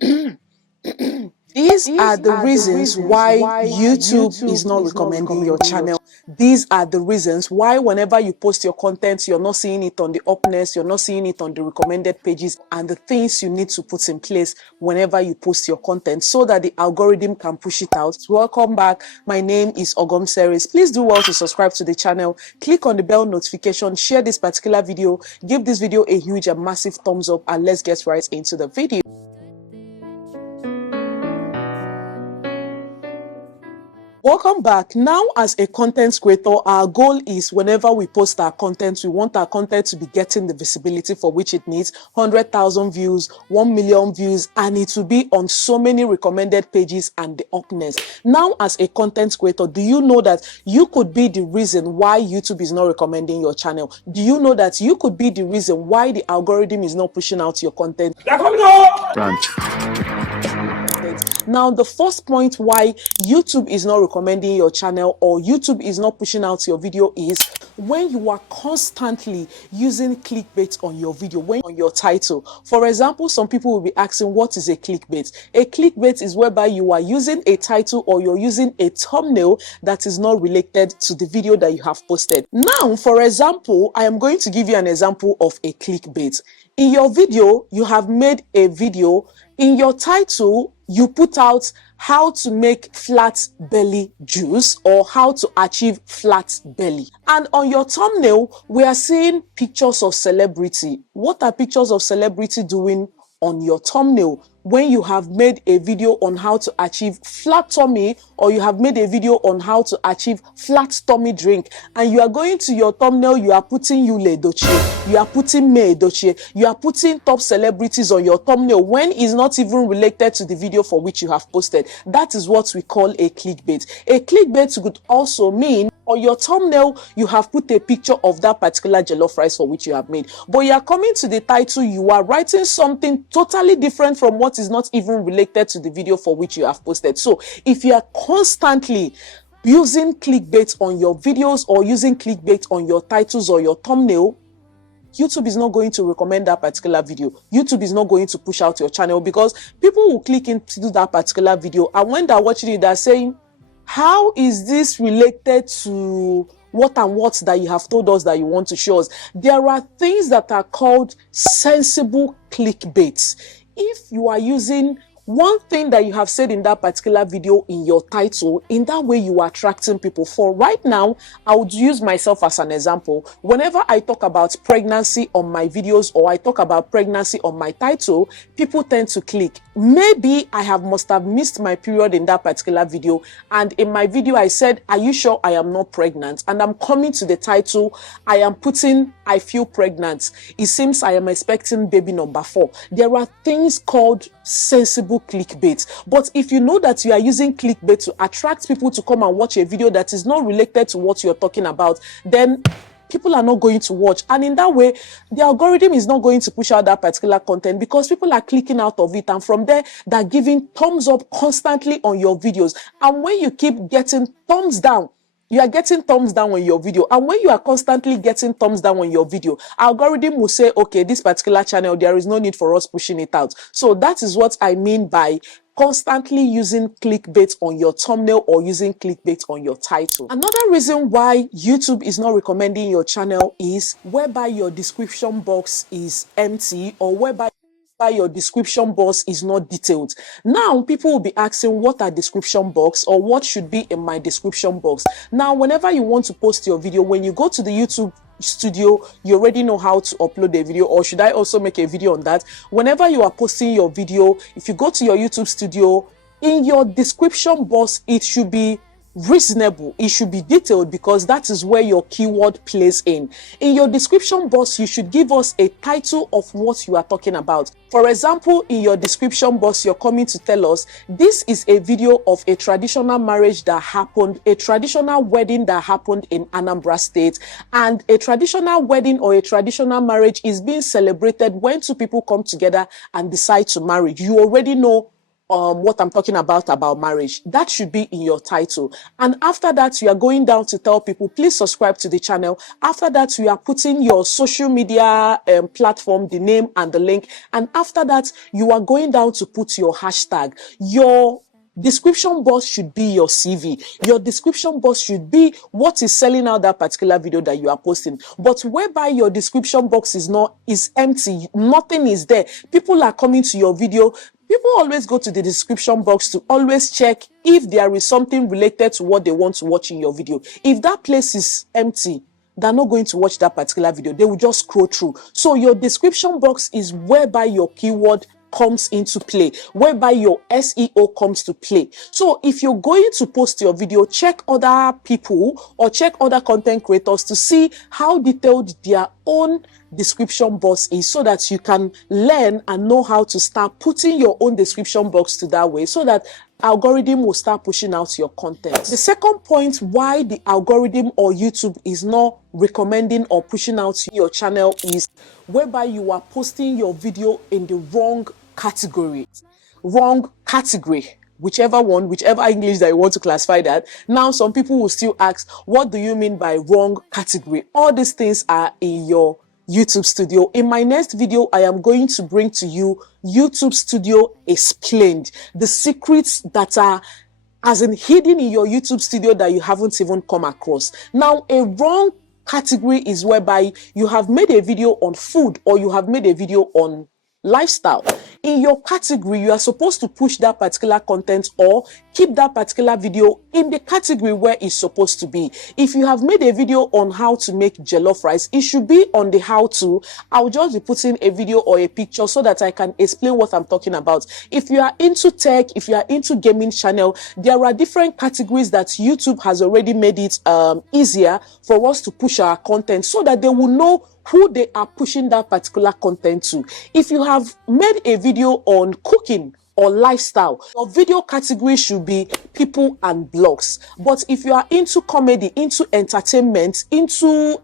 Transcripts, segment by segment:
These are the reasons why YouTube is not recommending your channel. These are the reasons why whenever you post your content, you're not seeing it on the upness, you're not seeing it on the recommended pages, and the things you need to put in place whenever you post your content so that the algorithm can push it out. Welcome back. My name is OGOM'S. Please do well to subscribe to the channel, click on the bell notification, share this particular video, give this video a huge and massive thumbs up, and let's get right into the video. Welcome back. Now, as a content creator, our goal is whenever we post our content, we want our content to be getting the visibility for which it needs. 100,000 views, 1 million views, and it will be on so many recommended pages and the upness. Now, as a content creator, do you know that you could be the reason why YouTube is not recommending your channel? Do you know that you could be the reason why the algorithm is not pushing out your content? Now, the first point why YouTube is not recommending your channel or YouTube is not pushing out your video is when you are constantly using clickbait on your video, on your title. For example, some people will be asking, what is a clickbait? A clickbait is whereby you are using a title or you're using a thumbnail that is not related to the video that you have posted. Now, for example, I am going to give you an example of a clickbait. In your video, you have made a video. In your title, you put out how to make flat belly juice or how to achieve flat belly. And on your thumbnail, we are seeing pictures of celebrity. What are pictures of celebrity doing on your thumbnail? When you have made a video on how to achieve flat tummy, or you have made a video on how to achieve flat tummy drink, and you are going to your thumbnail, you are putting Yule Edochie, you are putting May Edochie, you are putting top celebrities on your thumbnail when it's not even related to the video for which you have posted. That is what we call a clickbait. A clickbait could also mean on your thumbnail, you have put a picture of that particular jollof rice for which you have made. But you are coming to the title, you are writing something totally different from what is not even related to the video for which you have posted. So if you are constantly using clickbait on your videos or using clickbait on your titles or your thumbnail, YouTube is not going to recommend that particular video. YouTube is not going to push out your channel because people will click into that particular video, and when they're watching it, they're saying, how is this related to what and what that you have told us that you want to show us? There are things that are called sensible clickbaits. If you are using one thing that you have said in that particular video in your title, in that way you are attracting people. For right now, I would use myself as an example. Whenever I talk about pregnancy on my videos or I talk about pregnancy on my title, people tend to click. Maybe must have missed my period in that particular video, and in my video I said, are you sure I am not pregnant? And I'm coming to the title, I am putting, I feel pregnant. It seems I am expecting baby number 4. There are things called sensible clickbait. But if you know that you are using clickbait to attract people to come and watch a video that is not related to what you're talking about, then people are not going to watch. And in that way, the algorithm is not going to push out that particular content because people are clicking out of it. And from there, they're giving thumbs up constantly on your videos. And when you keep getting thumbs down, you are getting thumbs down on your video. And when you are constantly getting thumbs down on your video, algorithm will say, okay, this particular channel, there is no need for us pushing it out. So that is what I mean by constantly using clickbait on your thumbnail or using clickbait on your title. Another reason why YouTube is not recommending your channel is whereby your description box is empty or whereby your description box is not detailed. Now, people will be asking, what are description box or what should be in my description box? Now, whenever you want to post your video, when you go to the YouTube studio, you already know how to upload a video, or should I also make a video on that? Whenever you are posting your video, if you go to your YouTube studio, in your description box, it should be reasonable, it should be detailed because that is where your keyword plays in. In your description box, you should give us a title of what you are talking about. For example, in your description box, you're coming to tell us this is a video of a traditional marriage that happened, a traditional wedding that happened in Anambra State, and a traditional wedding or a traditional marriage is being celebrated when two people come together and decide to marry. You already know what I'm talking about marriage. That should be in your title. And after that, you are going down to tell people, please subscribe to the channel. After that, you are putting your social media platform, the name and the link. And after that, you are going down to put your hashtag. Your description box should be your CV. Your description box should be what is selling out that particular video that you are posting. But whereby your description box is empty, nothing is there. People are coming to your video. People always go to the description box to always check if there is something related to what they want to watch in your video. If that place is empty, they're not going to watch that particular video. They will just scroll through. So your description box is whereby your keyword comes into play, whereby your SEO comes to play. So if you're going to post your video, check other people or check other content creators to see how detailed their own description box is, so that you can learn and know how to start putting your own description box to that way, so that algorithm will start pushing out your content. The second point why the algorithm or YouTube is not recommending or pushing out your channel is whereby you are posting your video in the wrong category, whichever English that you want to classify that. Now, some people will still ask, what do you mean by wrong category? All these things are in your YouTube Studio. In my next video, I am going to bring to you YouTube Studio Explained, the secrets that are as in hidden in your YouTube Studio that you haven't even come across. Now, a wrong category is whereby you have made a video on food or you have made a video on lifestyle. In your category, you are supposed to push that particular content or keep that particular video in the category where it's supposed to be. If you have made a video on how to make jollof rice, it should be on the how to. I'll just be putting a video or a picture so that I can explain what I'm talking about. If you are into tech, if you are into gaming channel, there are different categories that YouTube has already made it easier for us to push our content so that they will know who they are pushing that particular content to. If you have made a video on cooking or lifestyle, your video category should be people and blogs. But if you are into comedy, into entertainment, into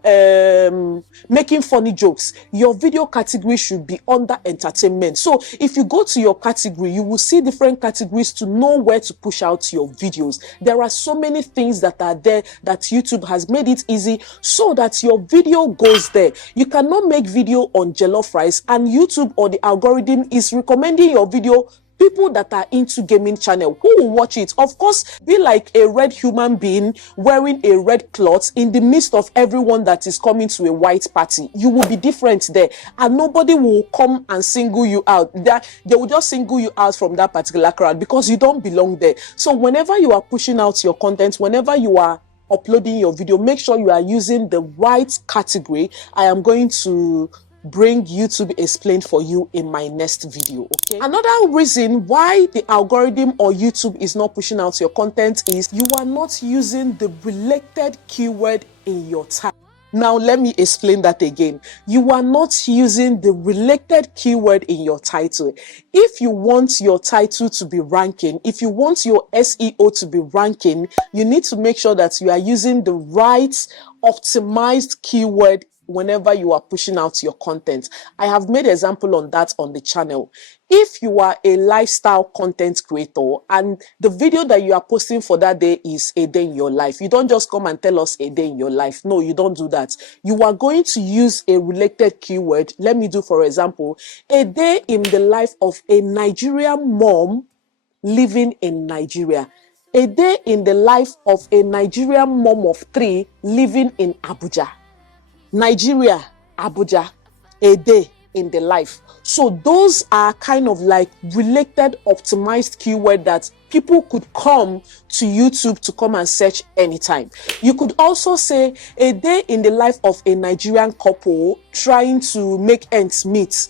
making funny jokes, your video category should be under entertainment. So if you go to your category, you will see different categories to know where to push out your videos. There are so many things that are there that YouTube has made it easy so that your video goes there. You cannot make video on jollof rice and YouTube or the algorithm is recommending your video people that are into gaming channel. Who will watch it? Of course, be like a red human being wearing a red cloth in the midst of everyone that is coming to a white party. You will be different there, and nobody will come and single you out. They will just single you out from that particular crowd because you don't belong there. So whenever you are pushing out your content, whenever you are uploading your video, make sure you are using the right category. I am going to bring YouTube Explained for you in my next video. Okay. Another reason why the algorithm or YouTube is not pushing out your content is you are not using the related keyword in your title. Now, let me explain that again. You are not using the related keyword in your title. If you want your title to be ranking, if you want your SEO to be ranking, you need to make sure that you are using the right optimized keyword whenever you are pushing out your content. I have made an example on that on the channel. If you are a lifestyle content creator and the video that you are posting for that day is a day in your life, you don't just come and tell us a day in your life. No, you don't do that. You are going to use a related keyword. Let me do, for example, a day in the life of a Nigerian mom living in Nigeria. A day in the life of a Nigerian mom of 3 living in Abuja. Nigeria, Abuja, a day in the life. So those are kind of like related optimized keyword that people could come to YouTube to come and search anytime. You could also say a day in the life of a Nigerian couple trying to make ends meet.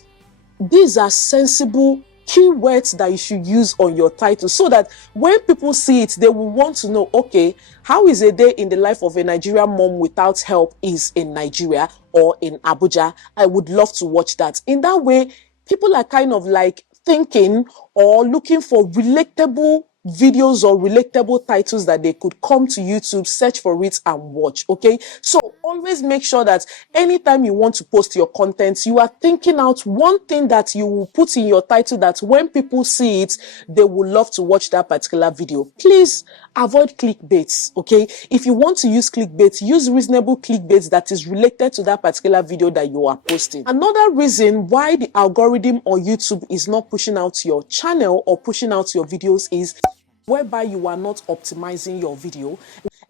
These are sensible keywords that you should use on your title so that when people see it, they will want to know, okay, how is a day in the life of a Nigerian mom without help is in Nigeria or in Abuja? I would love to watch that. In that way, people are kind of like thinking or looking for relatable videos or relatable titles that they could come to YouTube, search for it and watch. Okay, so always make sure that anytime you want to post your content, you are thinking out one thing that you will put in your title that when people see it, they will love to watch that particular video. Please avoid clickbaits. Okay, if you want to use clickbait, use reasonable clickbait that is related to that particular video that you are posting. Another reason why the algorithm or YouTube is not pushing out your channel or pushing out your videos is whereby you are not optimizing your video.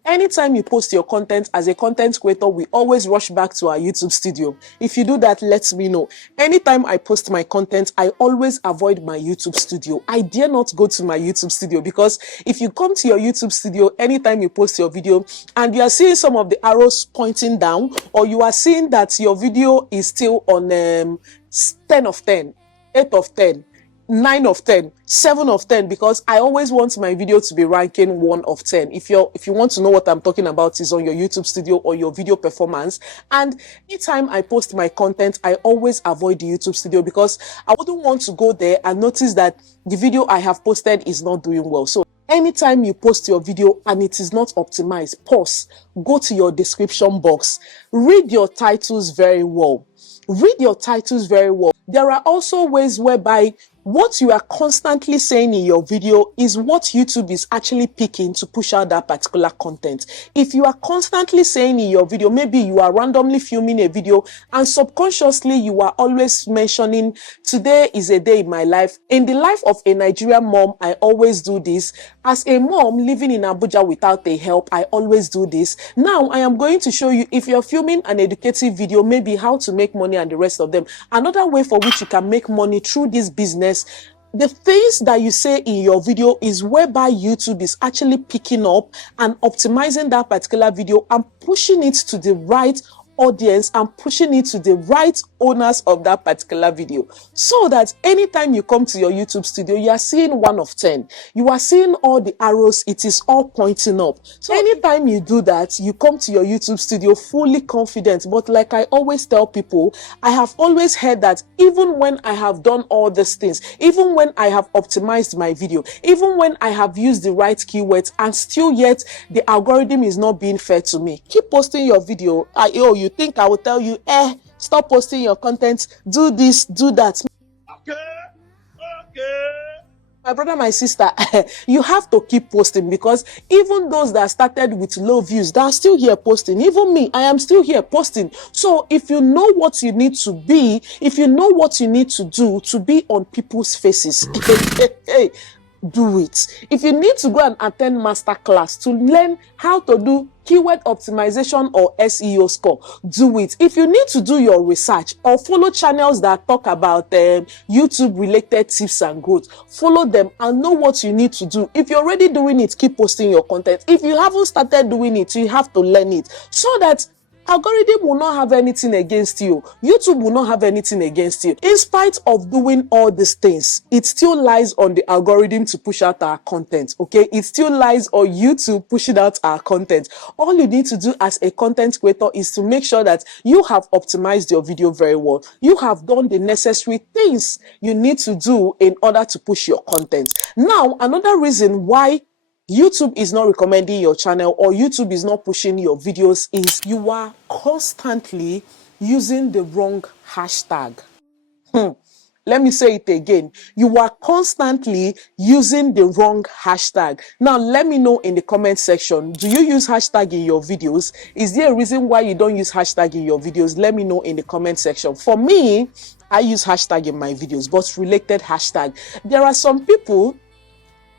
Anytime you post your content as a content creator, we always rush back to our YouTube studio. If you do that, let me know. Anytime I post my content, I always avoid my YouTube studio. I dare not go to my YouTube studio because if you come to your YouTube studio, anytime you post your video and you are seeing some of the arrows pointing down, or you are seeing that your video is still on 10 of 10, 8 of 10, 9 of 10, 7 of 10, because I always want my video to be ranking 1 of 10. If you want to know what I'm talking about, is on your YouTube studio or your video performance. And anytime I post my content, I always avoid the YouTube studio because I wouldn't want to go there and notice that the video I have posted is not doing well. So anytime you post your video and it is not optimized, pause, go to your description box, read your titles very well. Read your titles very well. There are also ways whereby what you are constantly saying in your video is what YouTube is actually picking to push out that particular content. If you are constantly saying in your video, maybe you are randomly filming a video and subconsciously you are always mentioning, today is a day in my life. In the life of a Nigerian mom, I always do this. As a mom living in Abuja without a help, I always do this. Now, I am going to show you, if you're filming an educative video, maybe how to make money and the rest of them. Another way for which you can make money through this business, the things that you say in your video is whereby YouTube is actually picking up and optimizing that particular video and pushing it to the right audience and pushing it to the right owners of that particular video, so that anytime you come to your YouTube studio, you are seeing 1 of 10. You are seeing all the arrows, it is all pointing up. So anytime you do that, you come to your YouTube studio fully confident. But like I always tell people, I have always heard that even when I have done all these things, even when I have optimized my video, even when I have used the right keywords, and still yet the algorithm is not being fair to me, keep posting your video. You think I will tell you, stop posting your content, do this, do that. Okay. My brother, my sister, you have to keep posting, because even those that started with low views, they are still here posting. Even me, I am still here posting. So if you know what you need to be, if you know what you need to do to be on people's faces, do it. If you need to go and attend masterclass to learn how to do keyword optimization or SEO score, do it. If you need to do your research or follow channels that talk about YouTube related tips and growth, follow them and know what you need to do. If you're already doing it, keep posting your content. If you haven't started doing it, you have to learn it, so that algorithm will not have anything against you. YouTube will not have anything against you. In spite of doing all these things, it still lies on the algorithm to push out our content, okay? It still lies on YouTube pushing out our content. All you need to do as a content creator is to make sure that you have optimized your video very well. You have done the necessary things you need to do in order to push your content. Now, another reason why YouTube is not recommending your channel or YouTube is not pushing your videos is you are constantly using the wrong hashtag. Let me say it again. You are constantly using the wrong hashtag. Now, let me know in the comment section, do you use hashtag in your videos? Is there a reason why you don't use hashtag in your videos? Let me know in the comment section. For me, I use hashtag in my videos, but related hashtag. There are some people,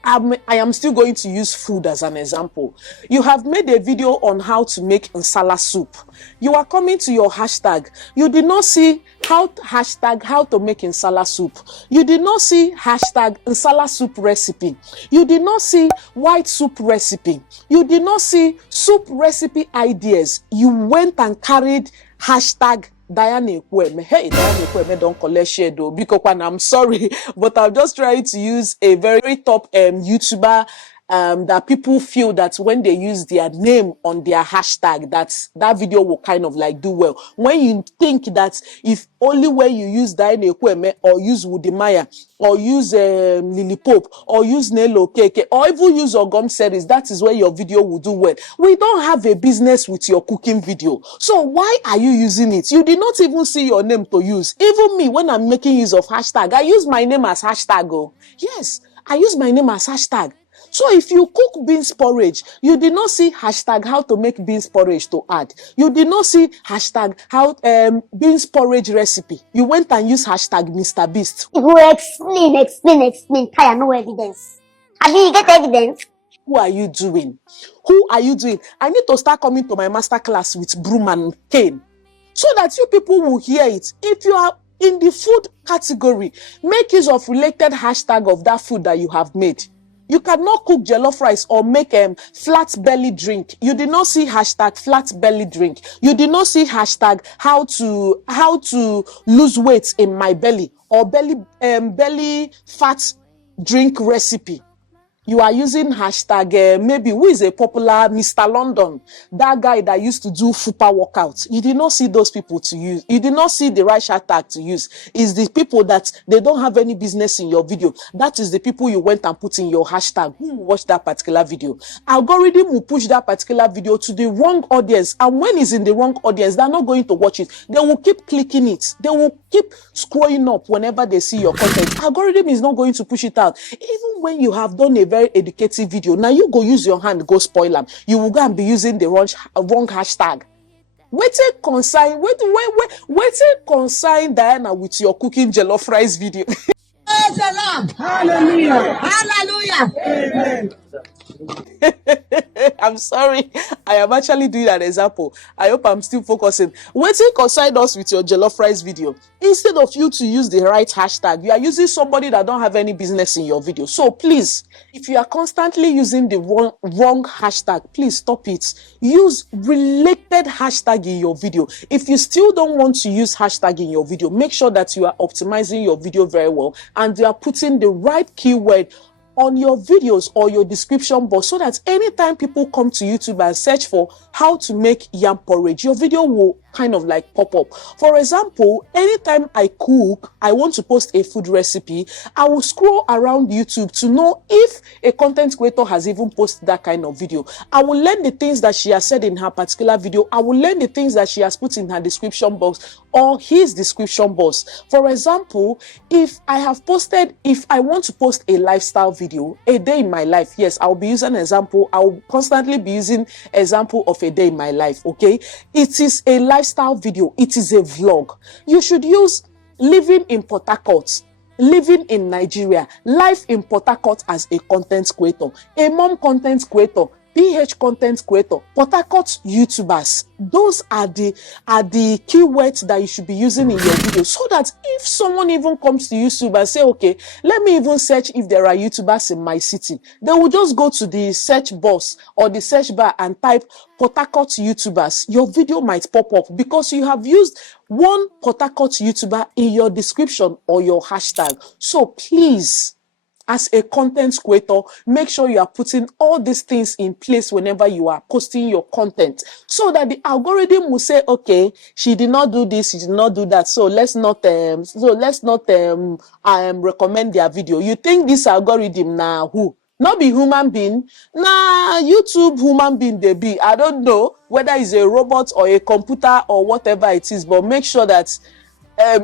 I am still going to use food as an example. You have made a video on how to make nsala soup. You are coming to your hashtag. You did not see how to make nsala soup. You did not see hashtag nsala soup recipe. You did not see white soup recipe. You did not see soup recipe ideas. You went and carried hashtag Diane Kweme. Hey, Diane Kweme don't collect share though, because I'm sorry, but I'm just trying to use a very top YouTuber that people feel that when they use their name on their hashtag, that video will kind of like do well. When you think that if only when you use Diane Ekweme or use Wudimaya or use Lily Pope or use Nelo Keke or even use OGOM'S, that is where your video will do well. We don't have a business with your cooking video. So why are you using it? You did not even see your name to use. Even me, when I'm making use of hashtag, I use my name as hashtag. Oh, yes, I use my name as hashtag. So if you cook beans porridge, you did not see hashtag how to make beans porridge to add. You did not see hashtag how beans porridge recipe. You went and used hashtag Mr. Beast. You will explain. I have no evidence. Have you get evidence? Who are you doing? Who are you doing? I need to start coming to my master class with broom and cane so that you people will hear it. If you are in the food category, make use of related hashtag of that food that you have made. You cannot cook jollof rice or make flat belly drink. You did not see hashtag flat belly drink. You did not see hashtag how to lose weight in my belly or belly fat drink recipe. You are using hashtag, maybe who is a popular Mr. London, that guy that used to do FUPA workouts. You did not see those people to use. You did not see the right hashtag to use. It's the people that they don't have any business in your video. That is the people you went and put in your hashtag. Who will watch that particular video? Algorithm will push that particular video to the wrong audience. And when it's in the wrong audience, they're not going to watch it. They will keep clicking it. They will keep scrolling up whenever they see your content. Algorithm is not going to push it out. Even when you have done a very educative video, now you go use your hand, go spoil them. You will go and be using the wrong hashtag. Waiting consign Diana with your cooking jollof rice video. Praise the Lord. Hallelujah. Hallelujah. Amen. I'm sorry. I am actually doing an example. I hope I'm still focusing. Waiting consign us with your jollof rice video. Instead of you to use the right hashtag, you are using somebody that don't have any business in your video. So please, if you are constantly using the wrong hashtag, please stop it. Use related hashtag in your video. If you still don't want to use hashtag in your video, make sure that you are optimizing your video very well and you are putting the right keyword on your videos or your description box so that anytime people come to YouTube and search for how to make yam porridge, your video will kind of like pop up. For example, anytime I cook, I want to post a food recipe, I will scroll around YouTube to know if a content creator has even posted that kind of video. I will learn the things that she has said in her particular video. I will learn the things that she has put in her description box or his description box. For example, if I want to post a lifestyle video, a day in my life, yes, I'll be using an example. I'll constantly be using example of a day in my life, okay? It is a lifestyle video. It is a vlog. You should use living in Port Harcourt, living in Nigeria, life in Port Harcourt as a content creator, a mom content creator, PH content creator, Port Harcourt YouTubers. Those are the keywords that you should be using in your video so that if someone even comes to YouTube and say, okay, let me even search if there are YouTubers in my city, they will just go to the search box or the search bar and type Port Harcourt YouTubers. Your video might pop up because you have used one Port Harcourt YouTuber in your description or your hashtag. So please, as a content creator, make sure you are putting all these things in place whenever you are posting your content so that the algorithm will say, okay, she did not do this, she did not do that, so let's not recommend their video. You think this algorithm now who? Not be human being? Nah, YouTube human being they be. I don't know whether it's a robot or a computer or whatever it is, but make sure that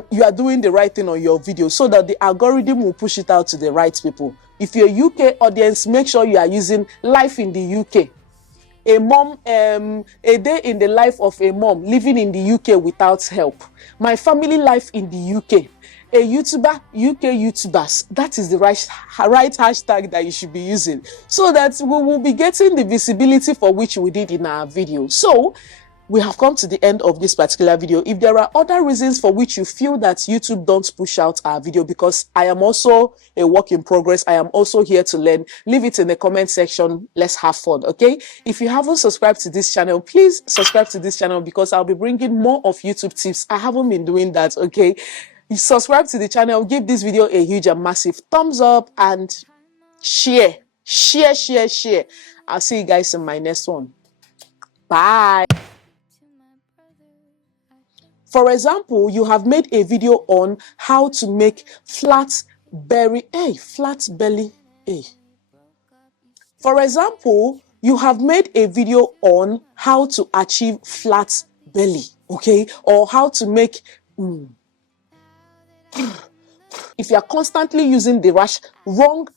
you are doing the right thing on your video so that the algorithm will push it out to the right people. If you're a UK audience, make sure you are using life in the UK. A mom, a day in the life of a mom living in the UK without help. My family life in the UK. A YouTuber, UK YouTubers. That is the right hashtag that you should be using so that we will be getting the visibility for which we did in our video. So, we have come to the end of this particular video. If there are other reasons for which you feel that YouTube don't push out our video, because I am also a work in progress, I am also here to learn, leave it in the comment section. Let's have fun, okay? If you haven't subscribed to this channel, please subscribe to this channel because I'll be bringing more of YouTube tips. I haven't been doing that, okay? You subscribe to the channel, give this video a huge and massive thumbs up and share. Share, share, share. I'll see you guys in my next one. Bye. For example, you have made a video on how to make flat belly. For example, you have made a video on how to achieve flat belly, okay? Or how to make, if you are constantly using the wrong